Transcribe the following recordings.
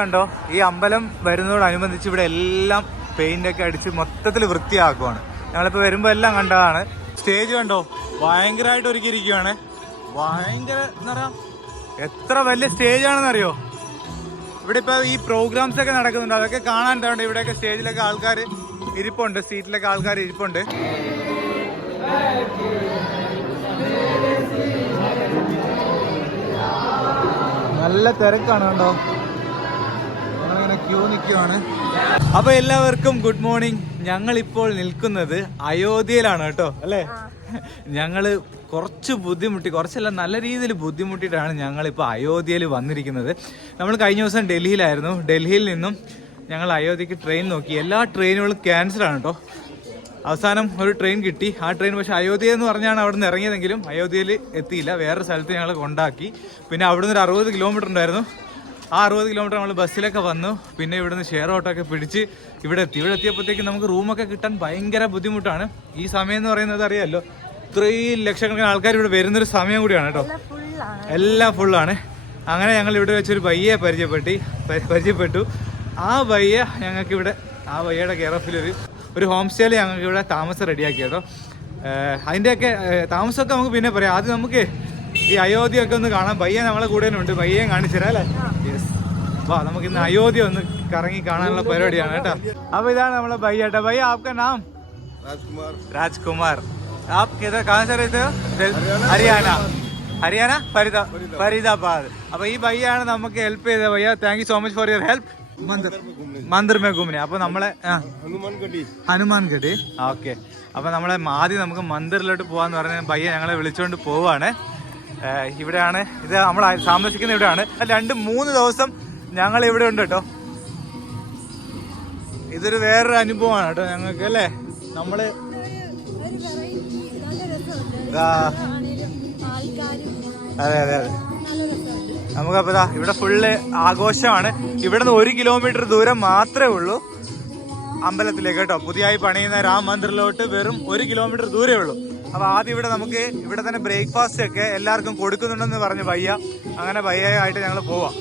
കണ്ടോ? ഈ അമ്പലം വരുന്നതോടനുബന്ധിച്ച് ഇവിടെ എല്ലാം പെയിന്റ് ഒക്കെ അടിച്ച് മൊത്തത്തിൽ വൃത്തിയാക്കുവാണ്. ഞങ്ങളിപ്പോ വരുമ്പോ എല്ലാം കണ്ടതാണ്. സ്റ്റേജ് കണ്ടോ? ഭയങ്കരമായിട്ട് ഒരുക്കിയിരിക്കുവാണ്. ഭയങ്കര എന്താ പറയാ എത്ര വലിയ സ്റ്റേജ് ആണെന്ന് അറിയോ ഇവിടെ ഇപ്പൊ ഈ പ്രോഗ്രാംസ് ഒക്കെ നടക്കുന്നുണ്ട്. അതൊക്കെ കാണാൻ എന്താണ്ട് ഇവിടെയൊക്കെ സ്റ്റേജിലൊക്കെ ആൾക്കാർ ഇരിപ്പുണ്ട്. സീറ്റിലൊക്കെ ആൾക്കാർ ഇരിപ്പുണ്ട്. നല്ല തിരക്കാണ് കണ്ടോ? ക്യൂ നിൽക്കുവാണ് അപ്പൊ എല്ലാവർക്കും ഗുഡ് മോർണിംഗ്. ഞങ്ങൾ ഇപ്പോൾ നിൽക്കുന്നത് അയോധ്യയിലാണ് കേട്ടോ അല്ലേ? ഞങ്ങൾ കുറച്ച് ബുദ്ധിമുട്ടി കുറച്ചല്ല നല്ല രീതിയിൽ ബുദ്ധിമുട്ടിയിട്ടാണ് ഞങ്ങൾ ഇപ്പോൾ അയോധ്യയിൽ വന്നിരിക്കുന്നത്. നമ്മൾ കഴിഞ്ഞ ദിവസം ഡൽഹിയിലായിരുന്നു. ഡൽഹിയിൽ നിന്നും ഞങ്ങൾ അയോധ്യക്ക് ട്രെയിൻ നോക്കി. എല്ലാ ട്രെയിനുകളും ക്യാൻസൽ ആണ് കേട്ടോ. അവസാനം ഒരു ട്രെയിൻ കിട്ടി. ആ ട്രെയിൻ പക്ഷേ അയോധ്യ എന്ന് പറഞ്ഞാണ് അവിടെ നിന്ന് ഇറങ്ങിയതെങ്കിലും അയോധ്യയിൽ എത്തിയില്ല. വേറെ സ്ഥലത്ത് ഞങ്ങൾ കൊണ്ടാക്കി. പിന്നെ അവിടുന്ന് ഒരു അറുപത് കിലോമീറ്റർ ഉണ്ടായിരുന്നു. ആ അറുപത് കിലോമീറ്റർ നമ്മൾ ബസ്സിലൊക്കെ വന്നു. പിന്നെ ഇവിടുന്ന് ഷെയർ ഓട്ടോ ഒക്കെ പിടിച്ച് ഇവിടെ എത്തി. ഇവിടെ എത്തിയപ്പോഴത്തേക്ക് നമുക്ക് റൂമൊക്കെ കിട്ടാൻ ഭയങ്കര ബുദ്ധിമുട്ടാണ്. ഈ സമയം എന്ന് പറയുന്നത് അറിയാമല്ലോ ഇത്രയും ലക്ഷക്കണക്കിന് ആൾക്കാർ ഇവിടെ വരുന്നൊരു സമയം കൂടിയാണ് കേട്ടോ. എല്ലാം ഫുള്ളാണ് അങ്ങനെ ഞങ്ങൾ ഇവിടെ വെച്ചൊരു ബയ്യെ പരിചയപ്പെട്ടി പരി- പരിചയപ്പെട്ടു. ആ ബയ്യ ഞങ്ങൾക്ക് ഇവിടെ ആ ബയ്യയുടെ കെയർ ഒരു ഒരു ഹോം സ്റ്റേയിൽ ഞങ്ങൾക്ക് ഇവിടെ താമസം റെഡിയാക്കി കേട്ടോ. അതിന്റെയൊക്കെ താമസമൊക്കെ നമുക്ക് പിന്നെ പറയാം. ആദ്യം നമുക്ക് ഈ അയോധ്യയൊക്കെ ഒന്ന് കാണാം. ബയ്യ നമ്മളെ കൂടെ ഉണ്ട്. ബയ്യയും കാണിച്ചു തരാം അല്ലേ? വാ നമുക്ക് ഇന്ന് അയോധ്യ ഒന്ന് കറങ്ങി കാണാനുള്ള പരിപാടിയാണ് കേട്ടോ അപ്പൊ ഇതാണ് നമ്മളെ ബയ്യ കേട്ടോ ബയ്യ ആപ്ക നാം राजकुमार राजकुमार आप किधर कहाँ से रहते हो दिल- ഹരിയാന ഹരിയാന ഫരീദ ഫരീദാബാദ് അപ്പൊ ഈ ഭയ്യാണ് നമുക്ക് ഹെൽപ്പ് ചെയ്ത ഭയ്യ thank you so much for your help Mandir Mandir may ഗുമിനെ അപ്പൊ നമ്മളെ ആ, हनुमान गढ़ी ഹനുമാൻ ഗഡി ഓക്കെ അപ്പൊ നമ്മളെ ആദ്യം നമുക്ക് മന്ദിറിലോട്ട് പോവാന്ന് പറഞ്ഞ ഭയ്യ ഞങ്ങളെ വിളിച്ചുകൊണ്ട് പോവാണ് ഏഹ് ഇവിടെയാണ് ഇത് നമ്മൾ താമസിക്കുന്ന ഇവിടെയാണ് രണ്ട് മൂന്ന് ദിവസം ഞങ്ങൾ ഇവിടെ ഉണ്ട് കേട്ടോ. ഇതൊരു വേറൊരു അനുഭവമാണ് കേട്ടോ ഞങ്ങൾക്ക് അല്ലേ? നമ്മൾ അതെ അതെ അതെ. നമുക്കപ്പോ ഇതാ ഇവിടെ ഫുള്ള് ആഘോഷമാണ്. ഇവിടെ നിന്ന് ഒരു കിലോമീറ്റർ ദൂരം മാത്രമേ ഉള്ളൂ അമ്പലത്തിലേക്ക് കേട്ടോ. പുതിയതായി പണിയുന്ന രാം മന്ദിറിലോട്ട് വെറും ഒരു കിലോമീറ്റർ ദൂരേ ഉള്ളൂ. അപ്പൊ ആദ്യം ഇവിടെ നമുക്ക് ഇവിടെ തന്നെ ബ്രേക്ക്ഫാസ്റ്റ് ഒക്കെ എല്ലാവർക്കും കൊടുക്കുന്നുണ്ടെന്ന് പറഞ്ഞ് വയ്യ. അങ്ങനെ വയ്യായിട്ട് ഞങ്ങൾ പോവാം.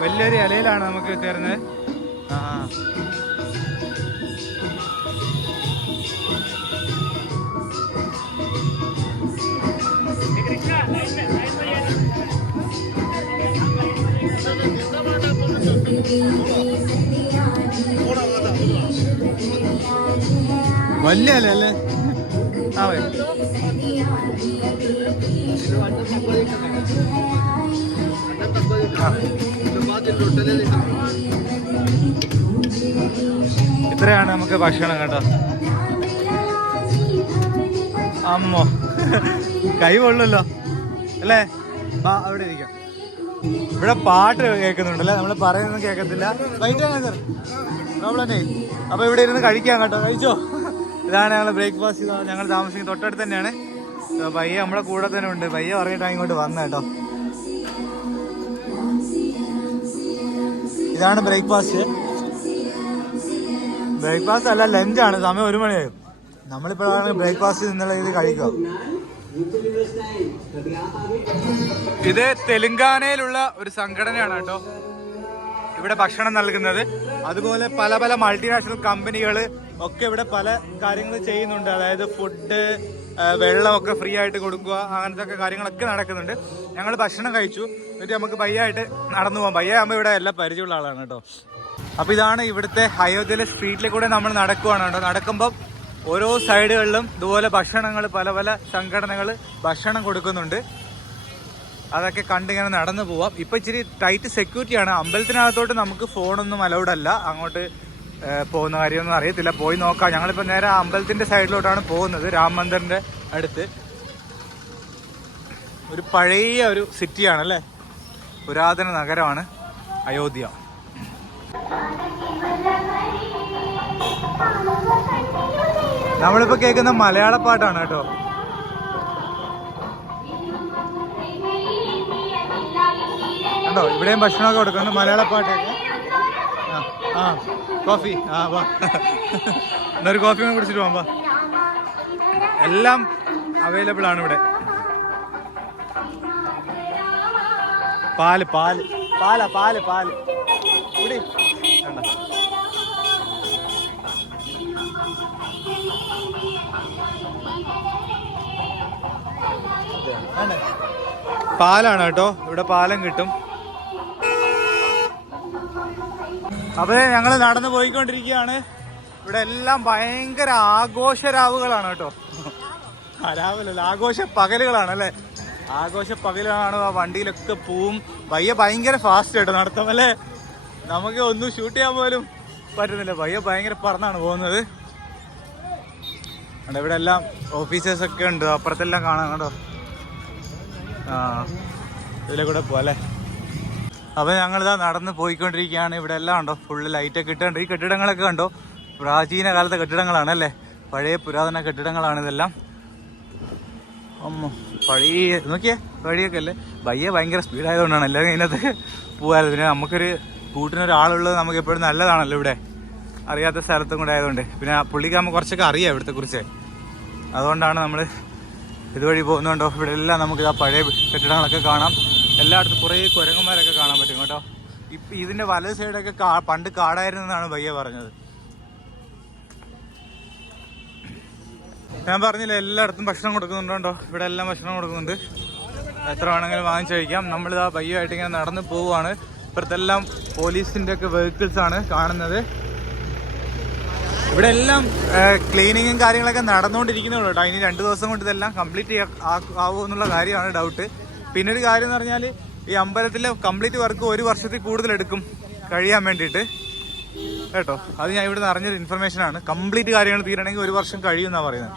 വലിയൊരു ഇലയിലാണ് നമുക്ക് തരുന്നത്. ആ Thank you. വലിയ അല്ലേ അല്ലേ? ആ ഇത്രയാണ് നമുക്ക് ഭക്ഷണം കേട്ടോ. അമ്മോ. കൈ കൊള്ളല്ലോ അല്ലേ? ബാ അവിടെ ഇരിക്കാം. ഇവിടെ പാട്ട് കേൾക്കുന്നുണ്ടല്ലേ? നമ്മൾ പറയുന്നത് കേൾക്കത്തില്ല. വൈകിട്ട് പ്രോബ്ലം അപ്പൊ ഇവിടെ ഇരുന്ന് കഴിക്കാം കേട്ടോ. കഴിച്ചോ? ഇതാണ് ഞങ്ങൾ ബ്രേക്ക്ഫാസ്റ്റ്. ഞങ്ങൾ താമസിക്കുന്ന തൊട്ടടുത്ത് തന്നെയാണ്. പയ്യ നമ്മുടെ കൂടെ തന്നെ ഉണ്ട്. പയ്യ പറഞ്ഞിട്ടാണ് ഇങ്ങോട്ട് വന്ന കേട്ടോ. ഇതാണ് ബ്രേക്ക്ഫാസ്റ്റ്. ബ്രേക്ക്ഫാസ്റ്റ് അല്ല ലഞ്ചാണ് സമയം ഒരു മണിയായി. നമ്മളിപ്പോഴാണ് ബ്രേക്ക്ഫാസ്റ്റ് നിന്നുള്ള ഇത് കഴിക്കുക. ഇത് തെലുങ്കാനയിലുള്ള ഒരു സംഘടനയാണ് കേട്ടോ. ഇവിടെ ഭക്ഷണം നൽകുന്നത്. അതുപോലെ പല പല മൾട്ടിനാഷണൽ കമ്പനികൾ ഒക്കെ ഇവിടെ പല കാര്യങ്ങൾ ചെയ്യുന്നുണ്ട്. അതായത് ഫുഡ് വെള്ളമൊക്കെ ഫ്രീ ആയിട്ട് കൊടുക്കുക അങ്ങനത്തെ ഒക്കെ കാര്യങ്ങളൊക്കെ നടക്കുന്നുണ്ട്. ഞങ്ങൾ ഭക്ഷണം കഴിച്ചു. എന്നിട്ട് നമുക്ക് പയ്യായിട്ട് നടന്നു പോകാം പയ്യാകുമ്പോൾ ഇവിടെ എല്ലാം പരിചയമുള്ള ആളാണ് കേട്ടോ. അപ്പോൾ ഇതാണ് ഇവിടുത്തെ അയോധ്യയിലെ സ്ട്രീറ്റിൽ കൂടെ നമ്മൾ നടക്കുകയാണ് കേട്ടോ. നടക്കുമ്പം ഓരോ സൈഡുകളിലും ഇതുപോലെ ഭക്ഷണങ്ങൾ പല പല സംഘടനകൾ ഭക്ഷണം കൊടുക്കുന്നുണ്ട്. അതൊക്കെ കണ്ടിങ്ങനെ നടന്നു പോവാം. ഇപ്പൊ ഇച്ചിരി ടൈറ്റ് സെക്യൂരിറ്റിയാണ് അമ്പലത്തിനകത്തോട്ട് നമുക്ക് ഫോണൊന്നും അലൗഡ് അല്ല. അങ്ങോട്ട് പോകുന്ന കാര്യമൊന്നും അറിയത്തില്ല. പോയി നോക്കാം. ഞങ്ങളിപ്പോ നേരെ അമ്പലത്തിന്റെ സൈഡിലോട്ടാണ് പോകുന്നത്. രാം മന്ദിറിന്റെ അടുത്ത്. ഒരു പഴയ ഒരു സിറ്റിയാണ് അല്ലേ പുരാതന നഗരമാണ് അയോധ്യ. നമ്മളിപ്പോ കേൾക്കുന്ന മലയാള പാട്ടാണ് കേട്ടോ. കണ്ടോ? ഇവിടെയും ഭക്ഷണമൊക്കെ കൊടുക്കുന്നുണ്ട് മലയാള പാട്ടൊക്കെ. ആ. ആ കോഫി. ആ വാ. എന്നൊരു കോഫി കൂടെ കുടിച്ചിട്ട് വാ. എല്ലാം അവൈലബിൾ ആണ് ഇവിടെ. പാൽ പാൽ. പാലാ പാൽ പാൽ. ഇവിടെ കണ്ടോ പാലാണ് കേട്ടോ. ഇവിടെ പാലം കിട്ടും. അപ്പൊ ഞങ്ങൾ നടന്നു പോയിക്കൊണ്ടിരിക്കുകയാണ്. ഇവിടെ എല്ലാം ഭയങ്കര ആഘോഷരാവുകളാണ് കേട്ടോ. ആ, രാവിലല്ല ആഘോഷ പകലുകളാണ് അല്ലേ? ആഘോഷ പകലാണ് ആ വണ്ടിയിലൊക്കെ പോവും. പയ്യ ഭയങ്കര ഫാസ്റ്റ് കേട്ടോ നടത്തം അല്ലേ? നമുക്ക് ഒന്നും ഷൂട്ട് ചെയ്യാൻ പോലും പറ്റുന്നില്ല. പയ്യ ഭയങ്കര പറന്നാണ് പോകുന്നത്. കണ്ടോ, ഇവിടെ എല്ലാം ഓഫീസേഴ്സ് ഒക്കെ ഉണ്ട്. അപ്പുറത്തെല്ലാം കാണാം കേട്ടോ ആ ഇതിലെ കൂടെ പോവാല്ലേ അപ്പൊ ഞങ്ങളിതാ നടന്ന് പോയിക്കൊണ്ടിരിക്കുകയാണ്. ഇവിടെ എല്ലാം ഉണ്ടോ? ഫുള്ള് ലൈറ്റൊക്കെ ഇട്ടുണ്ട് ഈ കെട്ടിടങ്ങളൊക്കെ കണ്ടോ? പ്രാചീന കാലത്തെ കെട്ടിടങ്ങളാണ് അല്ലേ? പഴയ പുരാതന കെട്ടിടങ്ങളാണ് ഇതെല്ലാം. അമ്മ പഴയ നോക്കിയേ വഴിയൊക്കെ അല്ലേ? വയ്യ ഭയങ്കര സ്പീഡായതുകൊണ്ടാണ് എല്ലാവരും ഇതിനകത്ത് പോകാറ്. പിന്നെ നമുക്കൊരു കൂട്ടിനൊരാളുള്ളത് നമുക്ക് എപ്പോഴും നല്ലതാണല്ലോ ഇവിടെ. അറിയാത്ത സ്ഥലത്തും കൂടെ ആയതുകൊണ്ട്. പിന്നെ ആ നമുക്ക് കുറച്ചൊക്കെ അറിയാം ഇവിടുത്തെ കുറിച്ച്. അതുകൊണ്ടാണ് നമ്മൾ ഇതുവഴി പോകുന്നുണ്ടോ ഇവിടെ എല്ലാം നമുക്ക് ആ പഴയ കെട്ടിടങ്ങളൊക്കെ കാണാം. എല്ലായിടത്തും കുറേ കുരങ്ങന്മാരൊക്കെ കാണാൻ പറ്റും. കേട്ടോ. ഇപ്പം ഇതിന്റെ വല സൈഡൊക്കെ പണ്ട് കാടായിരുന്നു എന്നാണ് ഭയ്യ പറഞ്ഞത്. ഞാൻ പറഞ്ഞില്ല എല്ലായിടത്തും ഭക്ഷണം കൊടുക്കുന്നുണ്ടോ ഇവിടെ എല്ലാം ഭക്ഷണം കൊടുക്കുന്നുണ്ട്. എത്ര വേണമെങ്കിലും വാങ്ങിച്ചു കഴിക്കാം. നമ്മളിതാ പയ്യായിട്ട് ഇങ്ങനെ നടന്ന് പോവുകയാണ്. ഇപ്പുറത്തെല്ലാം പോലീസിന്റെ ഒക്കെ വെഹിക്കിൾസ് ആണ് കാണുന്നത്. ഇവിടെ എല്ലാം ക്ലീനിങ്ങും കാര്യങ്ങളൊക്കെ നടന്നുകൊണ്ടിരിക്കുന്നുള്ളൂ കേട്ടോ. ഇനി രണ്ട് ദിവസം കൊണ്ട് ഇതെല്ലാം കംപ്ലീറ്റ് ആവുമോ എന്നുള്ള കാര്യമാണ് ഡൗട്ട് പിന്നെ ഒരു കാര്യം എന്ന് പറഞ്ഞാൽ ഈ അമ്പലത്തിലെ കംപ്ലീറ്റ് വർക്ക് ഒരു വർഷത്തിൽ കൂടുതൽ എടുക്കും കഴിയാൻ വേണ്ടിയിട്ട്. കേട്ടോ? അത് ഞാൻ ഇവിടെ നിന്ന് അറിഞ്ഞൊരു ഇൻഫർമേഷൻ ആണ്. കംപ്ലീറ്റ് കാര്യങ്ങൾ തീരണമെങ്കിൽ ഒരു വർഷം കഴിയും എന്നാണ് പറയുന്നത്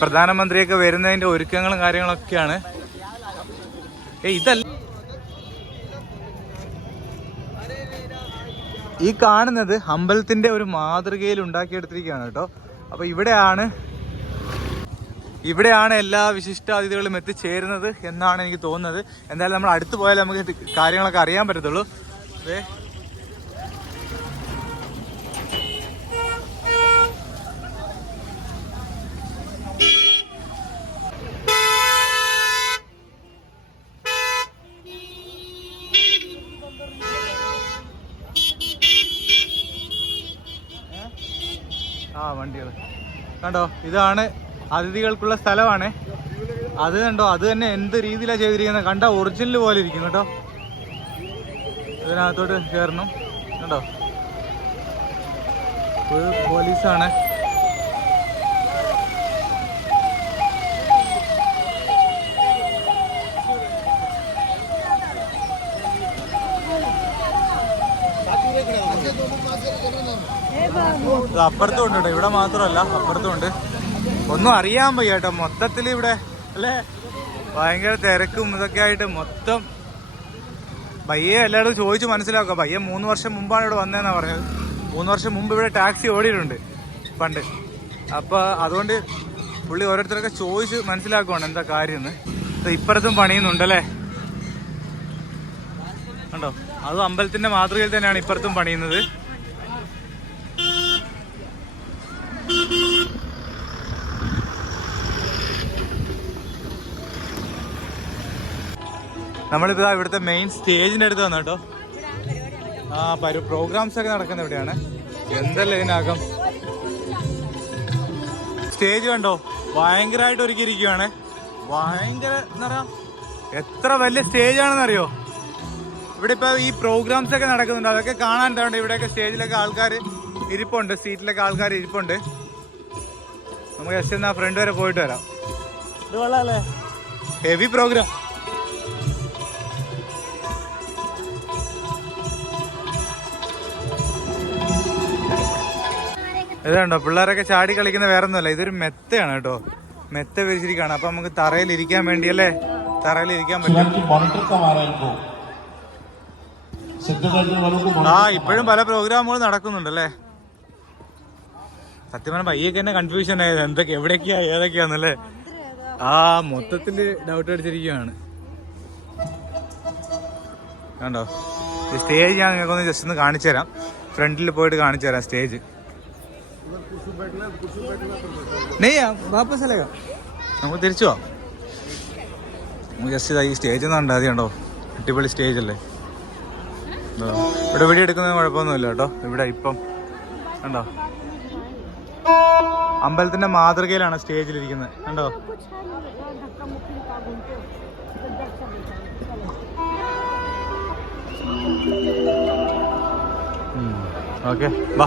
പ്രധാനമന്ത്രിയൊക്കെ വരുന്നതിന്റെ ഒരുക്കങ്ങളും കാര്യങ്ങളൊക്കെയാണ്. ഏ ഇതല്ല. ഈ കാണുന്നത് അമ്പലത്തിന്റെ ഒരു മാതൃകയിൽ ഉണ്ടാക്കിയെടുത്തിരിക്കുകയാണ് കേട്ടോ. അപ്പൊ ഇവിടെയാണ് ഇവിടെയാണ് എല്ലാ വിശിഷ്ടാതിഥികളും എത്തിച്ചേരുന്നത് എന്നാണ് എനിക്ക് തോന്നുന്നത്. എന്തായാലും നമ്മൾ അടുത്ത് പോയാൽ നമുക്ക് കാര്യങ്ങളൊക്കെ അറിയാൻ പറ്റത്തുള്ളൂ. ദേ. ആ വണ്ടികൾ കണ്ടോ? ഇതാണ് അതിഥികൾക്കുള്ള സ്ഥലമാണ്. അത് കണ്ടോ? അത് തന്നെ എന്ത് രീതിയിലാണ് ചെയ്തിരിക്കുന്നത്? കണ്ട ഒറിജിനൽ പോലെ ഇരിക്കും കേട്ടോ. അതിനകത്തോട്ട് കയറണം കണ്ടോ? പോലീസാണ്. അപ്പുറത്തും ഉണ്ട് കേട്ടോ. ഇവിടെ മാത്രമല്ല അപ്പുറത്തും ഉണ്ട്. ഒന്നും അറിയാൻ വയ്യ കേട്ടോ. മൊത്തത്തിൽ ഇവിടെ അല്ലേ? ഭയങ്കര തിരക്കും ഇതൊക്കെ ആയിട്ട് മൊത്തം. പയ്യെ എല്ലാവരും ചോദിച്ചു മനസ്സിലാക്കുക. പയ്യെ മൂന്ന് വർഷം മുമ്പാണ് ഇവിടെ വന്നതെന്നാ പറഞ്ഞത്. മൂന്ന് വർഷം മുമ്പ് ഇവിടെ ടാക്സി ഓടിയിട്ടുണ്ട് പണ്ട്. അപ്പൊ അതുകൊണ്ട് പുള്ളി ഓരോരുത്തരൊക്കെ ചോദിച്ച് മനസ്സിലാക്കുവാണ് എന്താ കാര്യം എന്ന് ഇപ്പുറത്തും പണിയുന്നുണ്ടല്ലേ കണ്ടോ? അതും അമ്പലത്തിന്റെ മാതൃകയിൽ തന്നെയാണ് ഇപ്പുറത്തും പണിയുന്നത്. നമ്മളിപ്പോ ഇവിടുത്തെ മെയിൻ സ്റ്റേജിന്റെ അടുത്ത് വന്നു കേട്ടോ. ആ പരു പ്രോഗ്രാംസ് ഒക്കെ നടക്കുന്ന ഇവിടെയാണ്. എന്തല്ല ഇതിനകം? സ്റ്റേജ് കണ്ടോ? ഭയങ്കരമായിട്ട് ഒരുക്കിയിരിക്കുകയാണ് ഭയങ്കര എന്താ പറയാ എത്ര വലിയ സ്റ്റേജ് ആണെന്ന് അറിയോ ഇവിടെ ഇപ്പൊ ഈ പ്രോഗ്രാംസ് ഒക്കെ നടക്കുന്നുണ്ട്. അതൊക്കെ കാണാൻ എന്താണ്ട് ഇവിടെയൊക്കെ സ്റ്റേജിലൊക്കെ ആൾക്കാർ ഇരിപ്പുണ്ട്. സീറ്റിലൊക്കെ ആൾക്കാർ ഇരിപ്പുണ്ട്. നമുക്ക് ജസ്റ്റ് എന്നാ ഫ്രണ്ട് വരെ പോയിട്ട് വരാം. ഇത് ഹെവി പ്രോഗ്രാം ഇതുണ്ടോ പിള്ളേരൊക്കെ ചാടി കളിക്കുന്ന വേറെ ഒന്നുമല്ല ഇതൊരു മെത്തയാണ് കേട്ടോ. മെത്ത വിരിച്ചിരിക്കുകയാണ്. അപ്പൊ നമുക്ക് തറയിൽ ഇരിക്കാൻ വേണ്ടി അല്ലേ? തറയിൽ ഇരിക്കാൻ പറ്റും. ആ ഇപ്പോഴും പല പ്രോഗ്രാമുകൾ നടക്കുന്നുണ്ടല്ലേ സത്യം പറഞ്ഞ പയ്യൊക്കെ തന്നെ കൺഫ്യൂഷൻ ആയത് എന്തൊക്കെ എവിടെയൊക്കെയാ ഏതൊക്കെയാന്നല്ലേ ആ മൊത്തത്തിൽ ഡൗട്ട് അടിച്ചിരിക്കുകയാണ്. കണ്ടോ? സ്റ്റേജ് ഞാൻ നിങ്ങൾക്കൊന്ന് ജസ്റ്റ് ഒന്ന് കാണിച്ചു തരാം ഫ്രണ്ടിൽ പോയിട്ട് കാണിച്ചു തരാം സ്റ്റേജ് നെയ്യാ വാപ്പസ് അല്ലേ നമുക്ക് തിരിച്ചു നമുക്ക് ജസ്റ്റ് ഇതാ ഈ സ്റ്റേജ് ഒന്നും കണ്ടാൽ കണ്ടോ? അടിപൊളി സ്റ്റേജ് അല്ലേ. ഇവിടെ വീഡിയോ എടുക്കുന്നത് കുഴപ്പമൊന്നുമില്ല കേട്ടോ. ഇവിടെ ഇപ്പം കണ്ടോ? അമ്പലത്തിന്റെ മാതൃകയിലാണ് സ്റ്റേജിലിരിക്കുന്നത് കണ്ടോ? ഓക്കെ വാ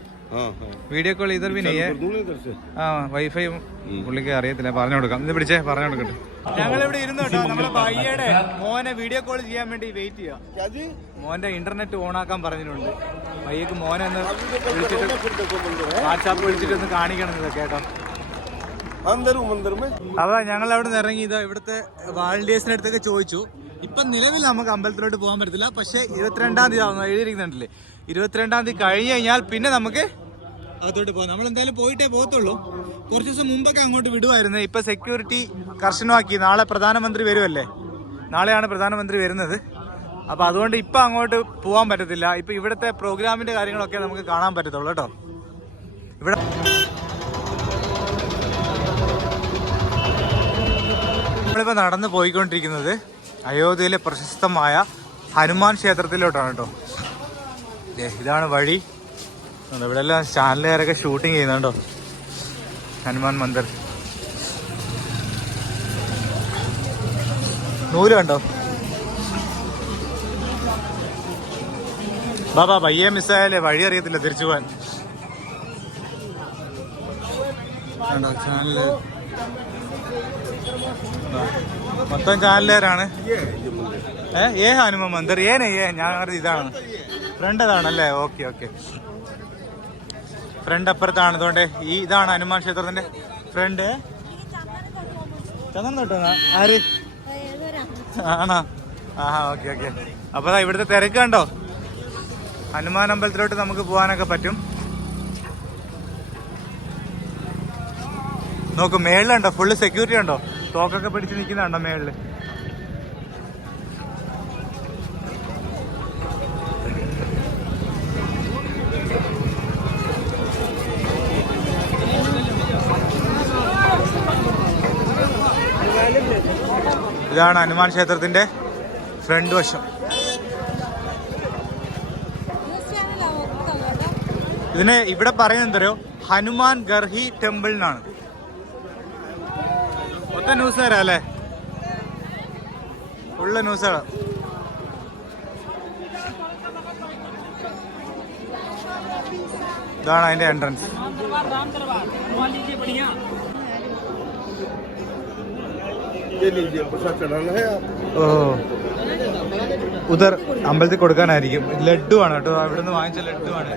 വീഡിയോ കോൾ ഇതർ പിന്നെ ആ വൈഫൈ പുള്ളിക്ക് അറിയത്തില്ല. പറഞ്ഞു കൊടുക്കാം. ഇത് പിടിച്ചേ പറഞ്ഞു കൊടുക്കട്ടെ. ഞങ്ങൾ ഇവിടെ ഇരുന്നു കേട്ടോ. നമ്മുടെ ഭയ്യയുടെ മോനെ വീഡിയോ കോൾ ചെയ്യാൻ വേണ്ടി വെയിറ്റ് ചെയ്യാം. മോന്റെ ഇന്റർനെറ്റ് ഓൺ ആക്കാൻ പറഞ്ഞിട്ടുണ്ട്. ഭയ്യക്ക് മോനെ ഒന്ന് വാട്സാപ്പ് വിളിച്ചിട്ടൊന്ന് കാണിക്കണം ഇതൊക്കെ കേട്ടോ. അതാ ഞങ്ങൾ അവിടെ നിന്ന് ഇറങ്ങി ഇതാ ഇവിടുത്തെ വാളണ്ടിയേഴ്സിന്റെ അടുത്തൊക്കെ ചോദിച്ചു. ഇപ്പൊ നിലവിൽ നമുക്ക് അമ്പലത്തിലോട്ട് പോകാൻ പറ്റത്തില്ല. പക്ഷെ ഇരുപത്തിരണ്ടാം തീയതി ആവുന്ന. എഴുതിയിരിക്കുന്നുണ്ടല്ലേ? ഇരുപത്തിരണ്ടാം തീയതി കഴിഞ്ഞു കഴിഞ്ഞാൽ പിന്നെ നമുക്ക് അകത്തോട്ട് പോകാം. നമ്മൾ എന്തായാലും പോയിട്ടേ പോകത്തുള്ളൂ. കുറച്ച് ദിവസം മുമ്പൊക്കെ അങ്ങോട്ട് വിടുമായിരുന്നു ഇപ്പൊ സെക്യൂരിറ്റി കർശനമാക്കി. നാളെ പ്രധാനമന്ത്രി വരുമല്ലേ നാളെയാണ് പ്രധാനമന്ത്രി വരുന്നത്. അപ്പൊ അതുകൊണ്ട് ഇപ്പൊ അങ്ങോട്ട് പോകാൻ പറ്റത്തില്ല. ഇപ്പൊ ഇവിടുത്തെ പ്രോഗ്രാമിന്റെ കാര്യങ്ങളൊക്കെ നമുക്ക് കാണാൻ പറ്റത്തുള്ളൂ കേട്ടോ. ഇവിടെ നമ്മളിപ്പോൾ നടന്നു പോയിക്കൊണ്ടിരിക്കുന്നത് അയോധ്യയിലെ പ്രശസ്തമായ ഹനുമാൻ ക്ഷേത്രത്തിലോട്ടാണ് കേട്ടോ. ഇതാണ് വഴി. ഇവിടെ എല്ലാം ചാനലുകാരൊക്കെ ഷൂട്ടിങ് ചെയ്യുന്നുണ്ടോ? ഹനുമാൻ മന്ദിർ. നൂൽ കണ്ടോ? ബാബാ പയ്യെ മിസ്സായാലേ വഴി അറിയത്തില്ല തിരിച്ചു പോവാൻ. ചാനൽ. മൊത്തം ചാനലുകാരാണ്. ഏ ഏ ഹനുമാൻ മന്ദിർ? ഏനെ ഏ ഞാൻ ഇതാണ്. ഫ്രണ്ട് അതാണല്ലേ ഓക്കെ ഓക്കെ. ഫ്രണ്ട് അപ്പുറത്താണ്. അതുകൊണ്ട് ഈ ഇതാണ് ഹനുമാൻ ക്ഷേത്രത്തിന്റെ ഫ്രണ്ട് ചന്ദനം തൊട്ടോ ആര്? ആണോ? ആ ഓക്കെ ഓക്കെ അപ്പൊ ഇവിടുത്തെ തിരക്ക് കണ്ടോ? ഹനുമാൻ അമ്പലത്തിലോട്ട് നമുക്ക് പോകാനൊക്കെ പറ്റും. നോക്ക് മേളിലുണ്ടോ? ഫുള്ള് സെക്യൂരിറ്റി ഉണ്ടോ? തോക്കൊക്കെ പിടിച്ച് നിൽക്കുന്നുണ്ടോ മേളിൽ? ഇതാണ് ഹനുമാൻ ക്ഷേത്രത്തിന്റെ ഫ്രണ്ട് വശം. ഇതിന് ഇവിടെ പറയുന്നത് എന്തറിയോ ഹനുമാൻ ഗർഹി ടെമ്പിൾ എന്നാണ് മൊത്തം ന്യൂസ് തരാം അല്ലേ? ഫുള്ള് ന്യൂസ് തരാം ഇതാണ് അതിന്റെ എൻട്രൻസ് ये लीजिए प्रसाद चढ़ाना है आप ഓ ഉദർ അമ്പലത്തിൽ കൊടുക്കാനായിരിക്കും ലഡു ആണ് കേട്ടോ അവിടുന്ന് വാങ്ങിച്ച ലഡു ആണ്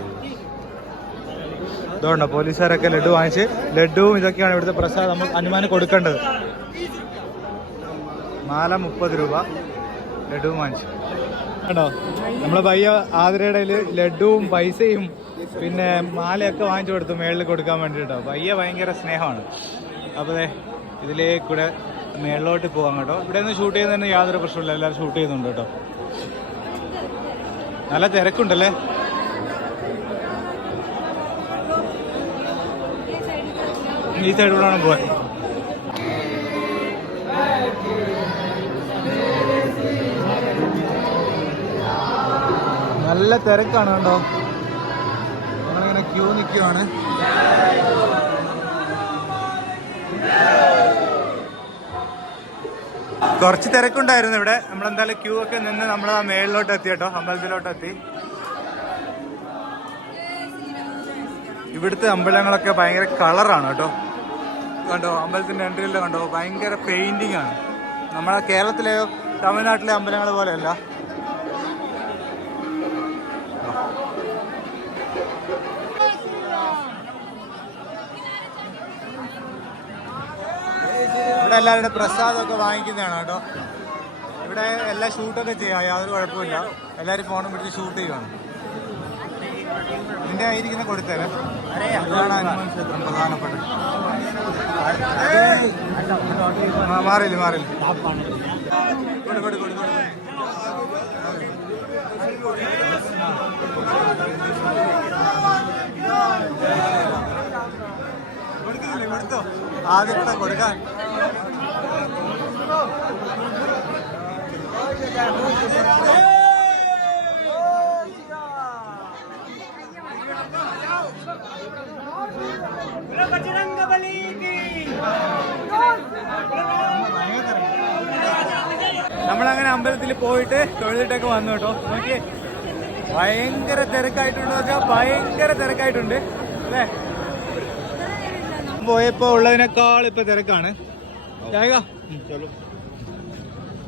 ഇതുകൊണ്ടോ പോലീസുകാരൊക്കെ ലഡു വാങ്ങിച്ച് ലഡുവും ഇതൊക്കെയാണ് ഇവിടുത്തെ പ്രസാദം നമ്മൾ ഹനുമാന് കൊടുക്കേണ്ടത് മാല മുപ്പത് രൂപ ലഡുവും വാങ്ങിച്ചു കേട്ടോ നമ്മളെ പയ്യ ആതിരയുടെ ലഡുവും പൈസയും പിന്നെ മാലയൊക്കെ വാങ്ങിച്ചു കൊടുത്തു മേളിൽ കൊടുക്കാൻ വേണ്ടിട്ടോ പയ്യ ഭയങ്കര സ്നേഹമാണ് അപ്പോൾ ദേ ഇതിലേ കൂടെ മേളിലോട്ട് പോകാം കേട്ടോ. ഇവിടെ നിന്ന് ഷൂട്ട് ചെയ്യുന്നതിന് യാതൊരു പ്രശ്നമില്ല എല്ലാവരും ഷൂട്ട് ചെയ്യുന്നുണ്ട് കേട്ടോ. നല്ല തിരക്കുണ്ടല്ലേ? ഈ സൈഡിലൂടെയാണ് പോവാൻ നല്ല തിരക്കാണ് കണ്ടോ നമ്മളിങ്ങനെ ക്യൂ നിൽക്കുവാണ് കുറച്ച് തിരക്കുണ്ടായിരുന്നു ഇവിടെ. നമ്മളെന്തായാലും ക്യൂ ഒക്കെ നിന്ന് നമ്മൾ ആ മേളിലോട്ട് എത്തി കേട്ടോ അമ്പലത്തിലോട്ട് എത്തി ഇവിടുത്തെ അമ്പലങ്ങളൊക്കെ ഭയങ്കര കളറാണ് കേട്ടോ. കണ്ടോ അമ്പലത്തിന്റെ എൻട്രിയിൽ കണ്ടോ ഭയങ്കര പെയിന്റിംഗ് ആണ്. നമ്മളെ കേരളത്തിലെയോ തമിഴ്നാട്ടിലെ അമ്പലങ്ങൾ പോലെയല്ല. ഇവിടെ എല്ലാവരുടെ പ്രസാദമൊക്കെ വാങ്ങിക്കുന്നതാണ് കേട്ടോ. ഇവിടെ എല്ലാ ഷൂട്ടൊക്കെ ചെയ്യാം യാതൊരു കുഴപ്പമില്ല എല്ലാവരും ഫോണും പിടിച്ച് ഷൂട്ട് ചെയ്യുവാണ്. നിന്റെ ആയിരിക്കുന്ന കൊടുത്തേരെ അതാണ് ഹനുമാൻ ക്ഷേത്രം പ്രധാനപ്പെട്ട മാറില്ല മാറില്ല കൊടു കൊടു കൊടു കൊടുക്കുന്നില്ലേ കൊടുത്തോ. ആദ്യം കൂടെ കൊടുക്കാൻ നമ്മളങ്ങനെ അമ്പലത്തിൽ പോയിട്ട് തൊഴുതിട്ടൊക്കെ വന്നു കേട്ടോ. നോക്കി ഭയങ്കര തിരക്കായിട്ടുണ്ട്. വെച്ചാൽ ഭയങ്കര തിരക്കായിട്ടുണ്ട്. അല്ലേ? പോയപ്പോ ഉള്ളതിനേക്കാൾ ഇപ്പൊ തിരക്കാണ്. ജായക.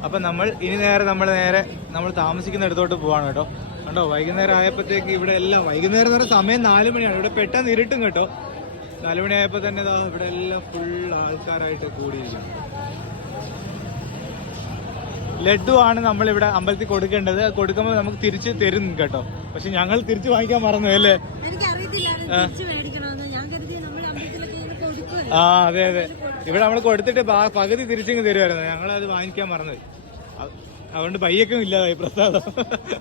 അപ്പൊ നമ്മൾ ഇനി നേരെ നമ്മൾ നേരെ നമ്മൾ താമസിക്കുന്ന ഇടത്തോട്ട് പോവാണ് കേട്ടോ. കണ്ടോ വൈകുന്നേരം ആയപ്പോഴത്തേക്ക് ഇവിടെ എല്ലാം വൈകുന്നേരം എന്ന് പറഞ്ഞാൽ സമയം നാല് മണിയാണ്. ഇവിടെ പെട്ടെന്ന് ഇരുട്ടും കേട്ടോ. നാല് മണിയായപ്പോൾ തന്നെ ഇതാ ഇവിടെ എല്ലാം ഫുൾ ആൾക്കാരായിട്ട് കൂടിയിരിക്കുന്നു. ലഡു ആണ് നമ്മളിവിടെ അമ്പലത്തിൽ കൊടുക്കേണ്ടത്. കൊടുക്കുമ്പോൾ നമുക്ക് തിരിച്ച് തരും കേട്ടോ. പക്ഷെ ഞങ്ങൾ തിരിച്ചു വാങ്ങിക്കാൻ മറന്നു അല്ലേ? ആ. അതെ അതെ. ഇവിടെ നമ്മൾ കൊടുത്തിട്ട് ബാ- പകുതി തിരിച്ചിങ്ങ് തരുമായിരുന്നു ഞങ്ങൾ അത് വാങ്ങിക്കാൻ മറന്നുപോയി അ- അതുകൊണ്ട് ബയ്യക്കും ഇല്ലാതായി പ്രസാദം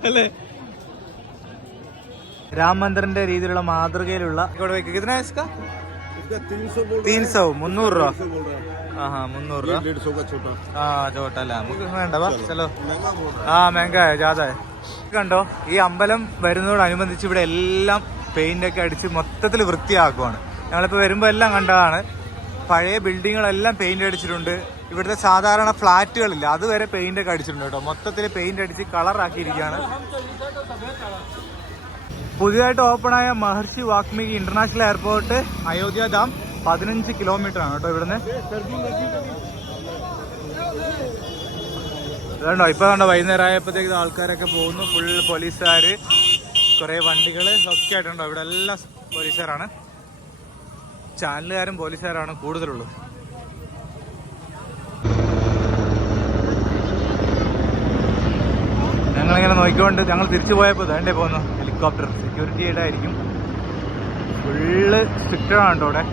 അല്ലേ രാം മന്ദിറിന്റെ രീതിയിലുള്ള മാതൃകയിലുള്ള ഇവിടെ വെക്കുക ഇതിനാ ഇസ്കാ? इसका तीन सौ बोल തീൻ സൗ മുന്നൂറ് രൂപ सौ बोल रहा है ആഹാ മുന്നൂറ് രൂപ डेढ़ सौ का छोटा ആ ചോട്ടല്ല നമുക്ക് വേണ്ട വാ ചലോ महंगा बोल ആ മെങ്കായ ജാതായ കണ്ടോ ഈ അമ്പലം വരുന്നതോടനുബന്ധിച്ച് ഇവിടെ എല്ലാം പെയിന്റ് ഒക്കെ അടിച്ച് മൊത്തത്തിൽ വൃത്തിയാക്കുവാണ് ഞങ്ങളിപ്പോ വരുമ്പോ എല്ലാം കണ്ടതാണ് പഴയ ബിൽഡിങ്ങുകളെല്ലാം പെയിന്റ് അടിച്ചിട്ടുണ്ട്. ഇവിടുത്തെ സാധാരണ ഫ്ലാറ്റുകളില്ല. അതുവരെ പെയിന്റ് ഒക്കെ അടിച്ചിട്ടുണ്ട് കേട്ടോ. മൊത്തത്തിൽ പെയിന്റ് അടിച്ച് കളർ ആക്കിയിരിക്കുകയാണ്. പുതിയതായിട്ട് ഓപ്പണായ മഹർഷി വാൽമീകി ഇന്റർനാഷണൽ എയർപോർട്ട് അയോധ്യ ഡാം പതിനഞ്ച് കിലോമീറ്റർ ആണ് കേട്ടോ ഇവിടുന്ന്. അതുകൊണ്ടോ ഇപ്പൊ കണ്ടോ വൈകുന്നേരം ആയപ്പോഴത്തേക്ക് ആൾക്കാരൊക്കെ പോകുന്നു. ഫുൾ പോലീസുകാര് കുറെ വണ്ടികൾ ഒക്കെ ആയിട്ടുണ്ടോ? ഇവിടെ എല്ലാം പോലീസുകാരാണ് ചാനലുകാരും പോലീസുകാരാണ് കൂടുതലുള്ളത്. ഞങ്ങളിങ്ങനെ നോക്കിക്കൊണ്ട് ഞങ്ങൾ തിരിച്ചു പോയപ്പോൾ വേണ്ടേ പോകുന്നു. ഹെലികോപ്റ്റർ സെക്യൂരിറ്റി ആയിട്ടായിരിക്കും ഫുള്ള് സ്ട്രിക്റ്റഡ് ആണ് കേട്ടോ ഇവിടെ